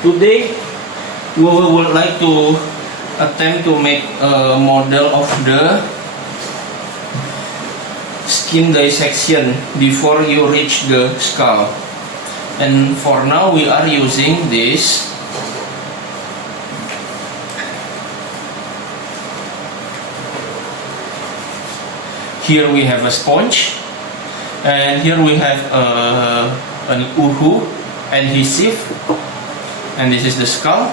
Today we would like to attempt to make a model of the skin dissection before you reach the skull. And for now we are using this here we have a sponge, and here we have an uhu adhesive, and this is the skull.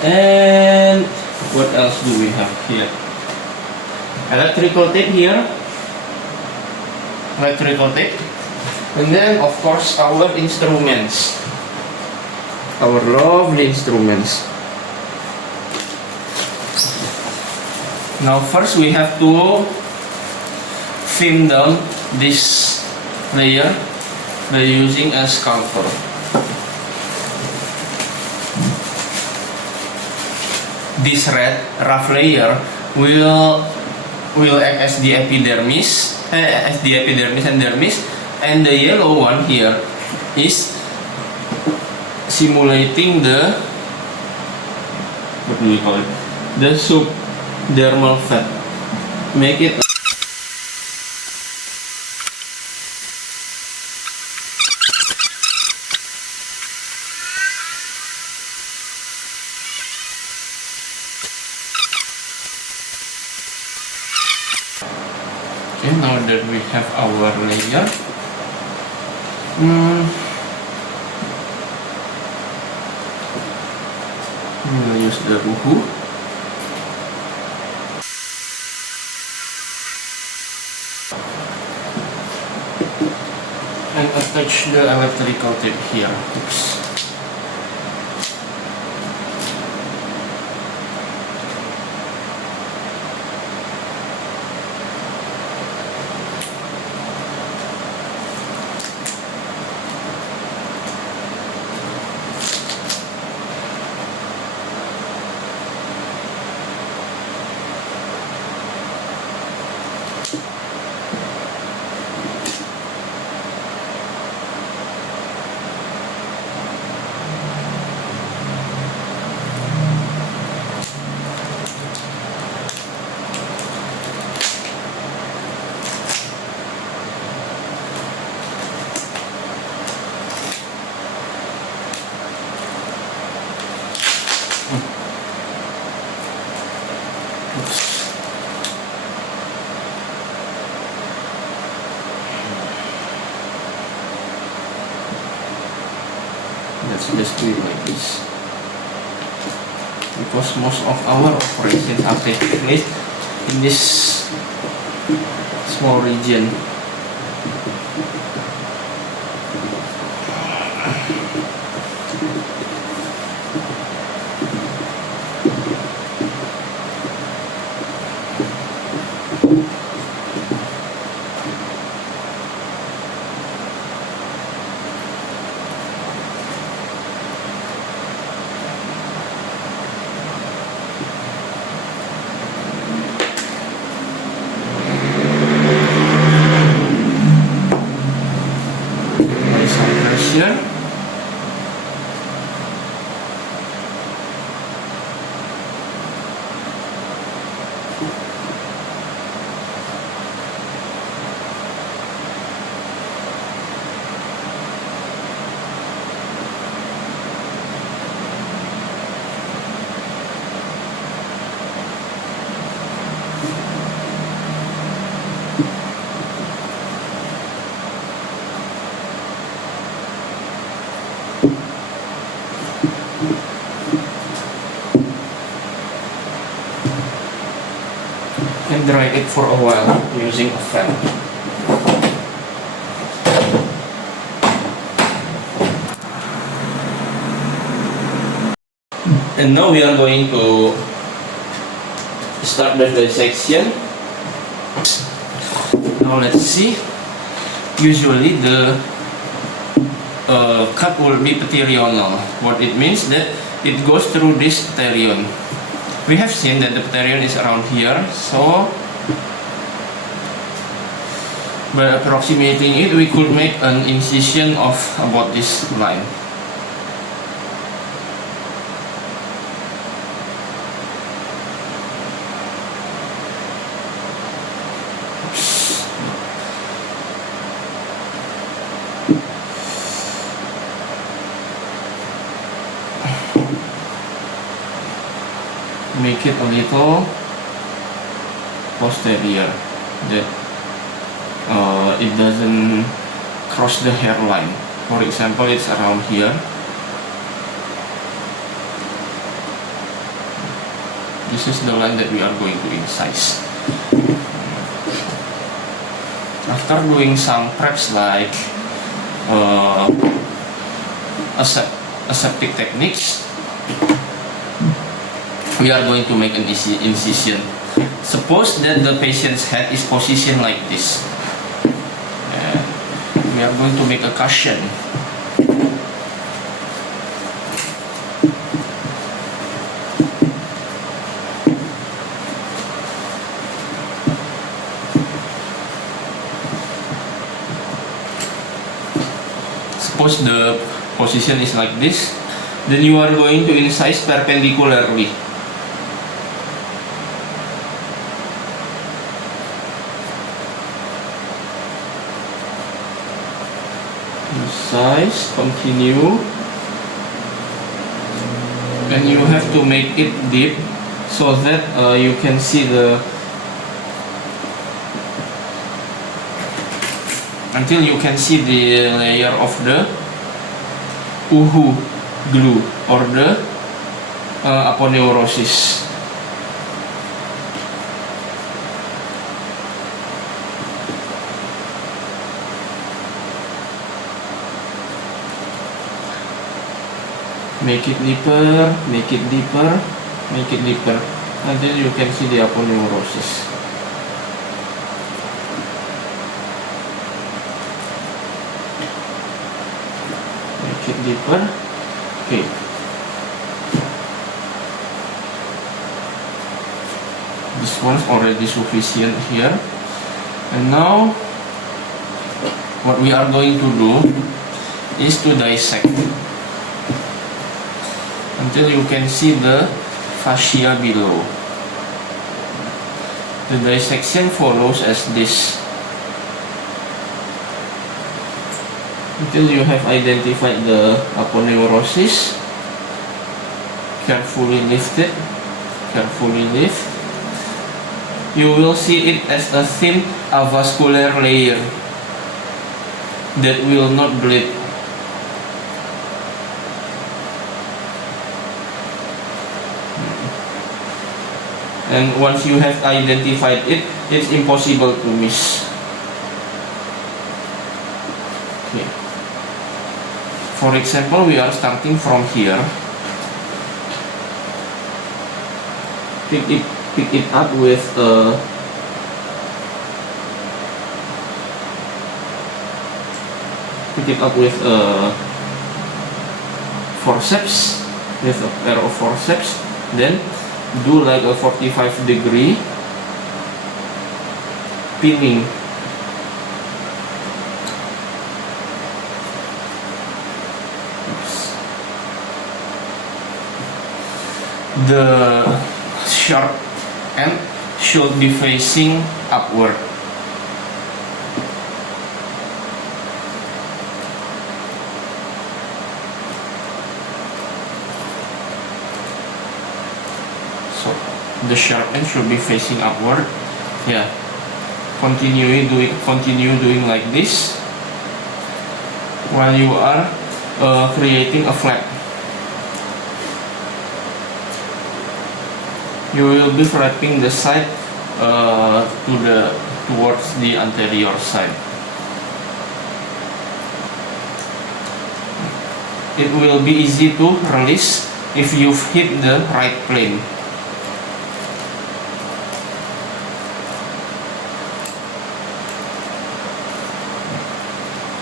And what else do we have here? Electrical tape here, electrical tape, and then of course our instruments, our lovely instruments. Now first we have to film down this layer by using a scalpel. This red rough layer will act as the epidermis, and dermis, and the yellow one here is simulating the, what do we call it? The subdermal fat. Make it okay. Now that we have our layer, we will use the uhu. And attach the electrical tape here. Oops. Let's just do it like this, because most of our operations are taking place in this small region. Pressure. And dry it for a while using a fan. And now we are going to start the dissection. Now let's see. Usually the cut will be pterional. What it means that it goes through this pterion. We have seen that the pterion is around here, so by approximating it, we could make an incision of about this line. make it a little posterior, that it doesn't cross the hairline. For example, it's around here. This is the line that we are going to incise. After doing some preps like aseptic techniques, we are going to make an incision. Suppose that the patient's head is positioned like this. We are going to make a cushion. Suppose the position is like this, then you are going to incise perpendicularly. Incise, continue, and you have to make it deep so that you can see until you can see the layer of the uhu glue or the aponeurosis. Make it deeper, make it deeper, make it deeper until you can see the aponeurosis. Make it deeper. Okay. This one's already sufficient here. And now what we are going to do is to dissect until you can see the fascia below. The dissection follows as this. Until you have identified the aponeurosis, carefully lift it, carefully lift. You will see it as a thin avascular layer that will not bleed. And once you have identified it, it's impossible to miss. Okay. For example, we are starting from here. Pick it up with forceps, with a pair of forceps. Then do like a 45-degree pinning. The sharp end should be facing upward. So the sharp end should be facing upward. Yeah. Continue doing like this while you are creating a flap. You will be flapping the side towards the anterior side. It will be easy to release if you've hit the right plane.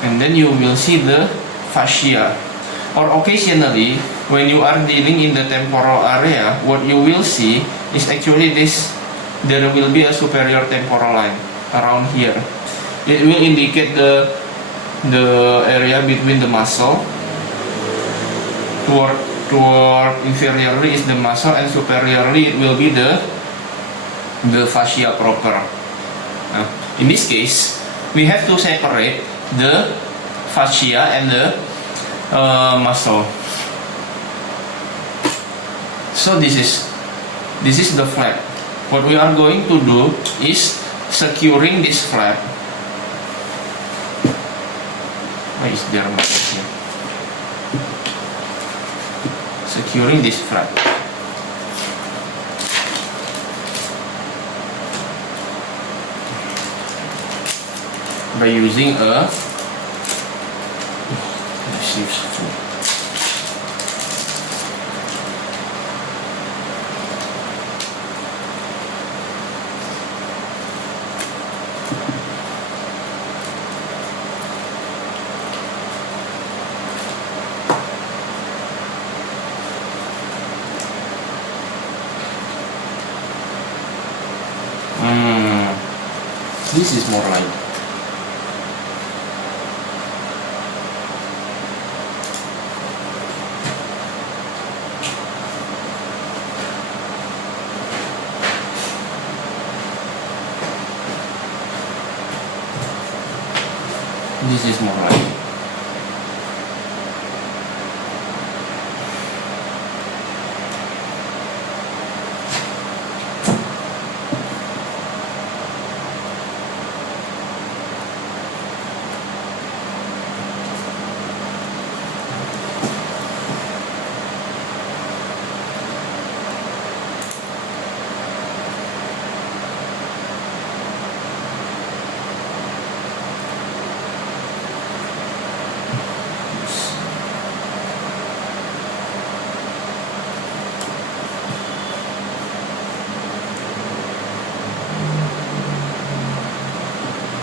And then you will see the fascia. Or occasionally, when you are dealing in the temporal area, what you will see is actually this. There will be a superior temporal line around here. It will indicate the area between the muscle. Toward inferiorly is the muscle, and superiorly it will be the fascia proper. In this case, we have to separate the fascia and the muscle. So this is This is the flap. What we are going to do is securing this flap. Why is there not here? Securing this flap. By using a this is more light. This is more light.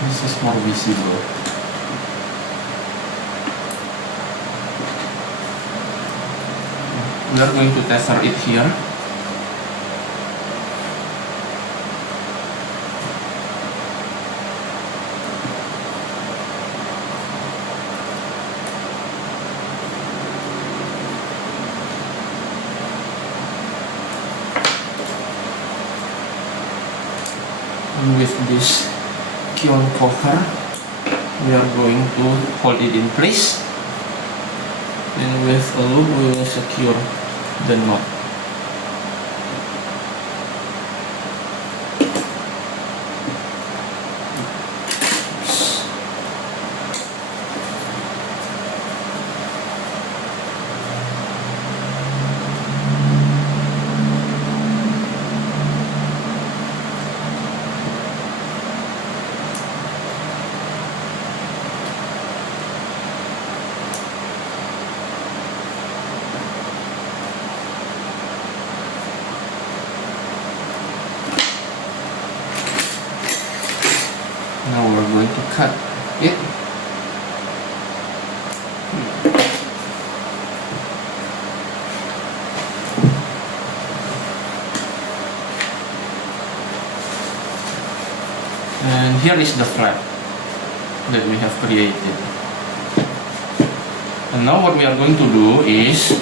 This is more visible. We are going to tether it here. And with this Kion cover, we are going to hold it in place, and with a loop we will secure the knot. Now we're going to cut it. And here is the flap that we have created. And now what we are going to do is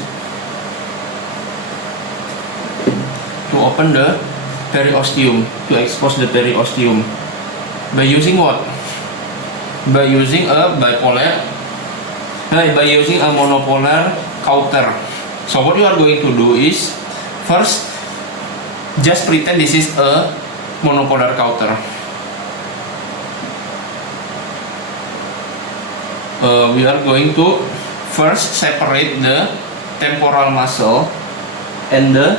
to open the periosteum, to expose the periosteum. By using what? By using a monopolar counter. So what you are going to do is, first, just pretend this is a monopolar counter. We are going to first separate the temporal muscle and the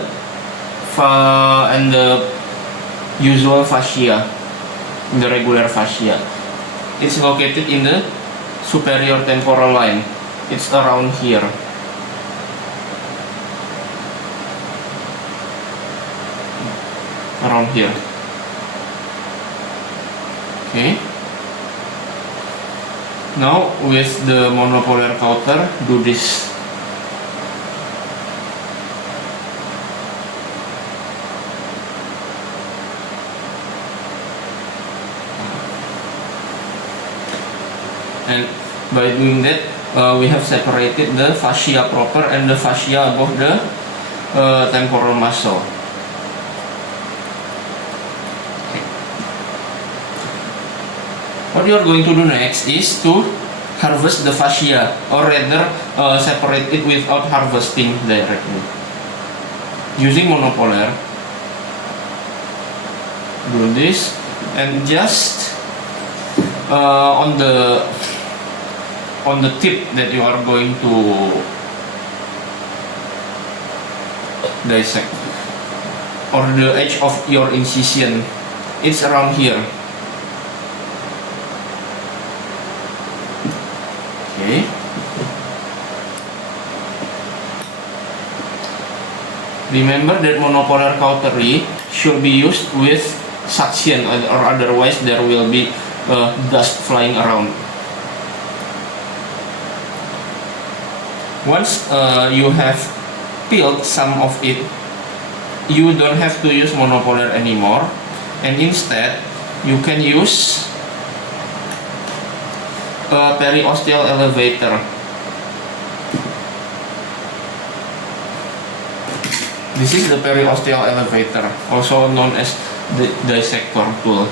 usual fascia. The regular fascia. It's located in the superior temporal line. It's around here. Around here. Okay. Now with the monopolar counter, do this. And by doing that, we have separated the fascia proper and the fascia above the temporal muscle. Okay. What you are going to do next is to harvest the fascia, or rather separate it without harvesting directly. Using monopolar, do this, and just on the tip that you are going to dissect, or the edge of your incision, it's around here. Okay. Remember that monopolar cautery should be used with suction, or otherwise there will be dust flying around. Once you have peeled some of it, you don't have to use monopolar anymore, and instead you can use a periosteal elevator. This is the periosteal elevator, also known as the dissector tool.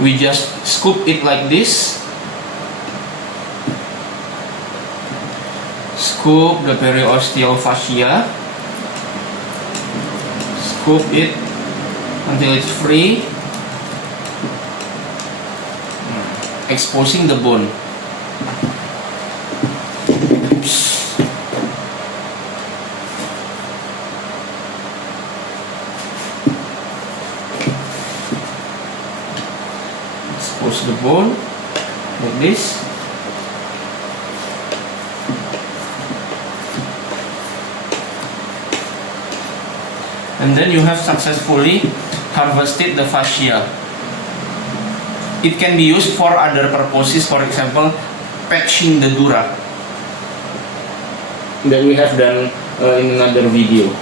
We just scoop it like this. Scoop the periosteal fascia. Scoop it until it's free, exposing the bone. Oops. Expose the bone like this. And then you have successfully harvested the fascia. It can be used for other purposes, for example, patching the dura that we have done in another video.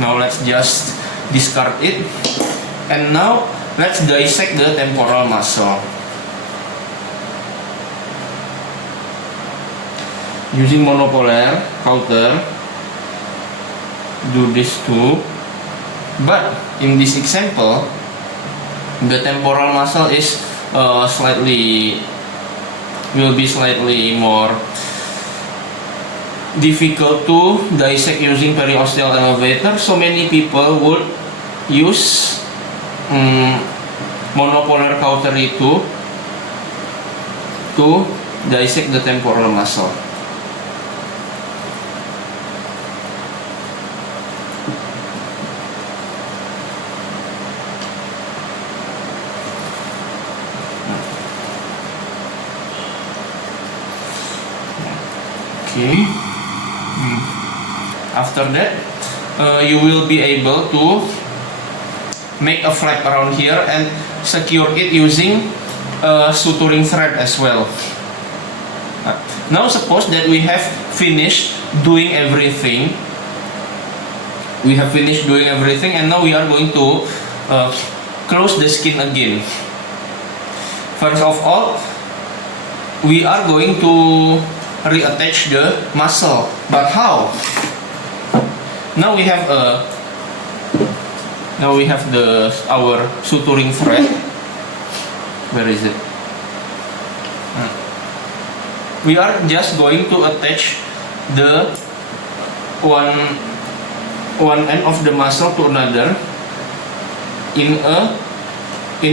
Now let's just discard it, and now let's dissect the temporal muscle. Using monopolar cauter, do this too, but in this example the temporal muscle is will be slightly more difficult to dissect using periosteal elevator, so many people would use monopolar cautery to dissect the temporal muscle. Okay. After that, you will be able to make a flap around here and secure it using a suturing thread as well. Now suppose that we have finished doing everything. And now we are going to close the skin again. First of all, we are going to reattach the muscle, but how? Now we have our suturing thread. Where is it? We are just going to attach the one end of the muscle to another in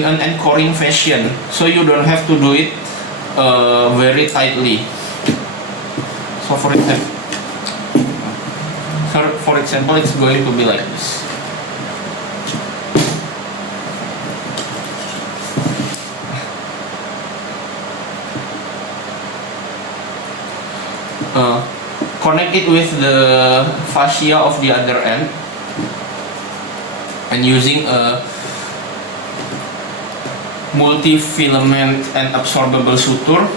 an anchoring fashion, so you don't have to do it very tightly. So for example, it's going to be like this. Connect it with the fascia of the other end, and using a multi-filament and absorbable suture,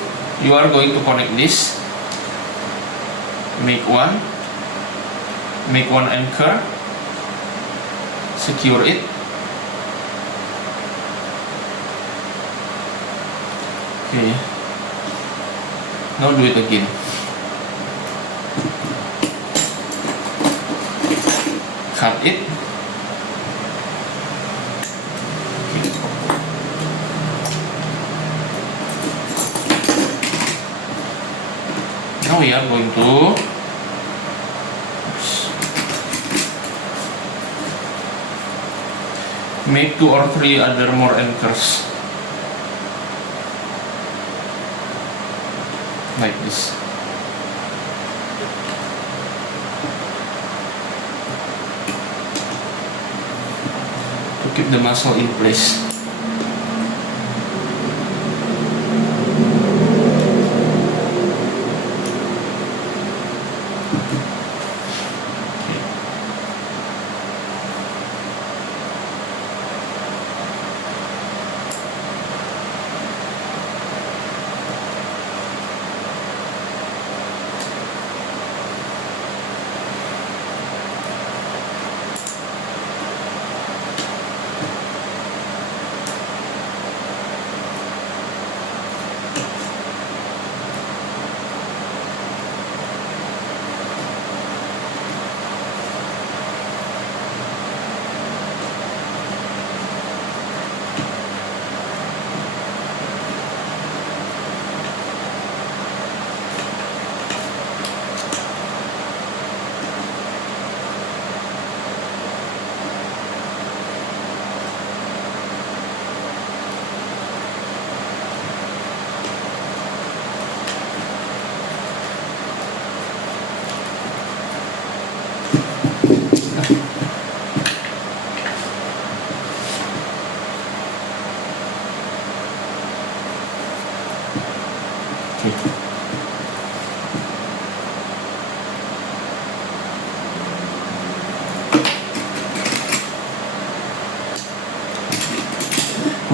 you are going to connect this. Make one anchor, secure it, okay. Now do it again. Cut it. Okay. Now we are going to make 2 or 3 other more anchors like this. To keep the muscle in place.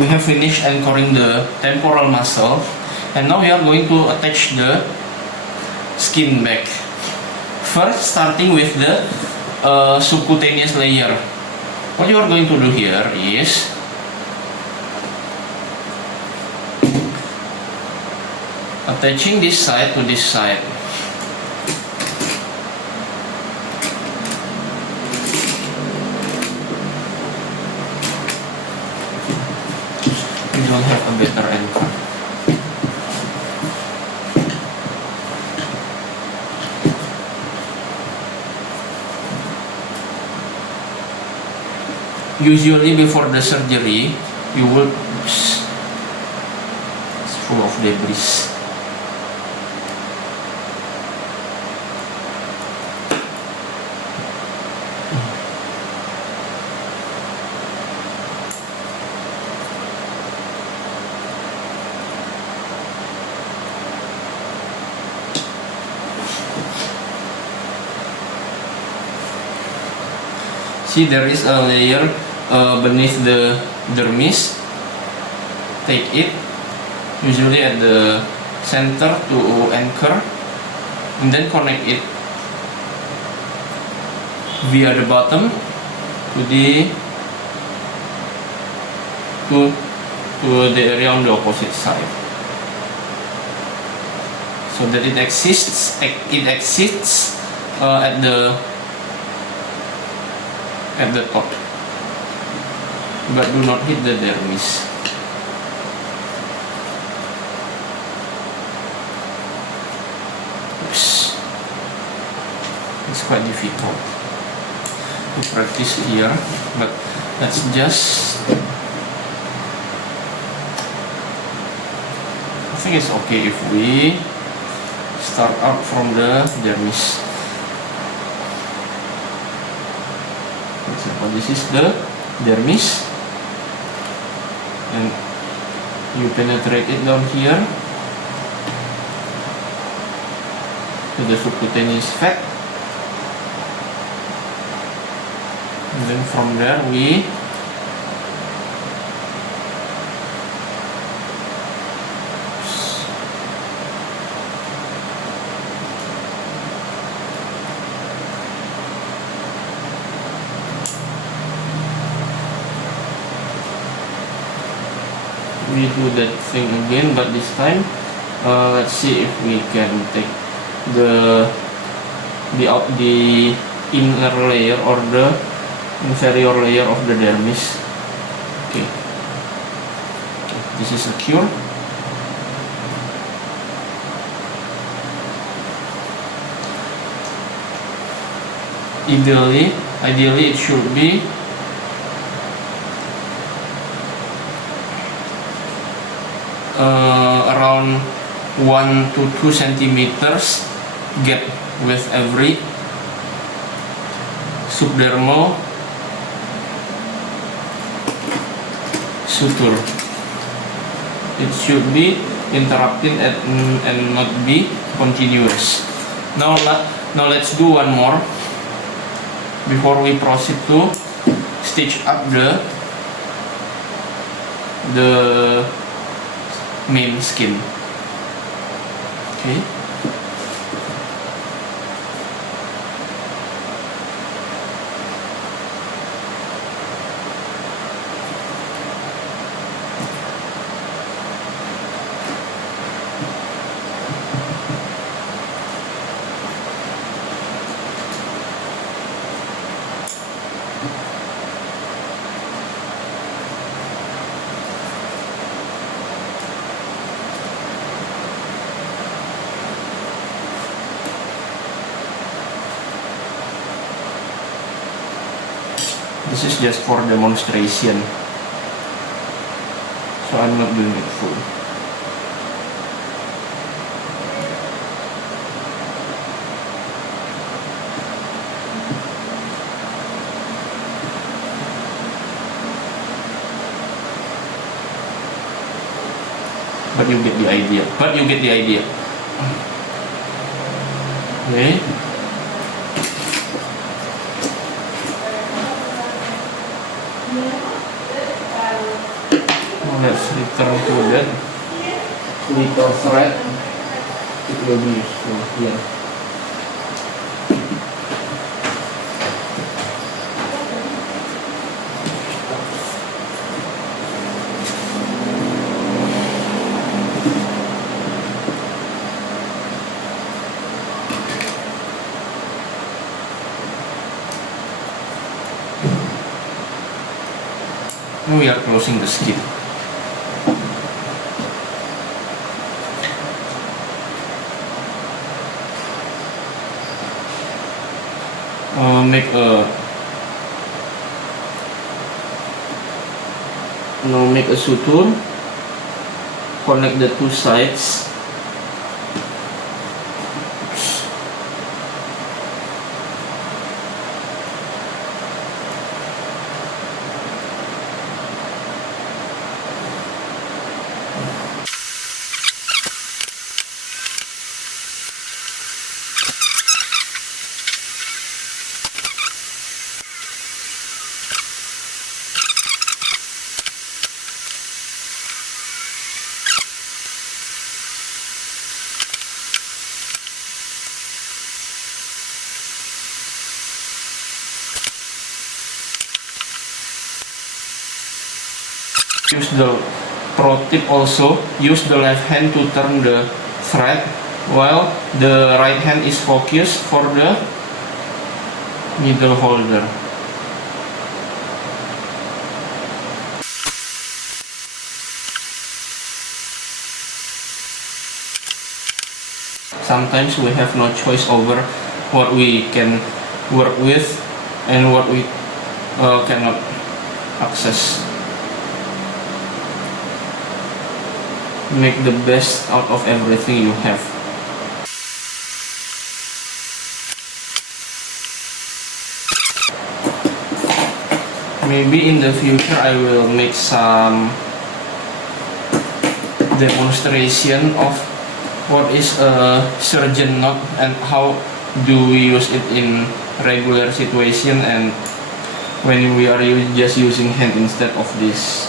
We have finished anchoring the temporal muscle, and now we are going to attach the skin back. First, starting with the subcutaneous layer. What you are going to do here is attaching this side to this side. We don't have a better anchor. Usually before the surgery, you will it's full of debris. See, there is a layer beneath the dermis. Take it, usually at the center to anchor, and then connect it via the bottom to the area on the opposite side, so that it exists at the top, but do not hit the dermis. Oops. It's quite difficult to practice here, but let's just, I think it's okay if we start out from the dermis. For example, this is the dermis, and you penetrate it down here to the subcutaneous fat, and then from there we do that thing again, but this time let's see if we can take the inner layer or the inferior layer of the dermis. Okay, this is secure. Ideally it should be around 1 to 2 centimeters gap with every subdermal suture. It should be interrupted and not be continuous. Now let's do one more before we proceed to stitch up the main skin. Okay. This is just for demonstration, so I'm not doing it full. But you get the idea. Okay. Let's return to that little thread. It will be useful here. Now we are closing the skin. Make a suture, connect the two sides. Use the pro tip also, use the left hand to turn the thread while the right hand is focused for the needle holder. Sometimes we have no choice over what we can work with and what we cannot access. Make the best out of everything you have. Maybe in the future I will make some demonstration of what is a surgeon knot and how do we use it in regular situation and when we are just using hand instead of this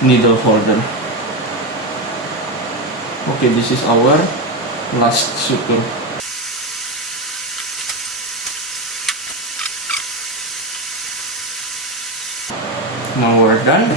needle holder. Okay, this is our last suture. Now we're done.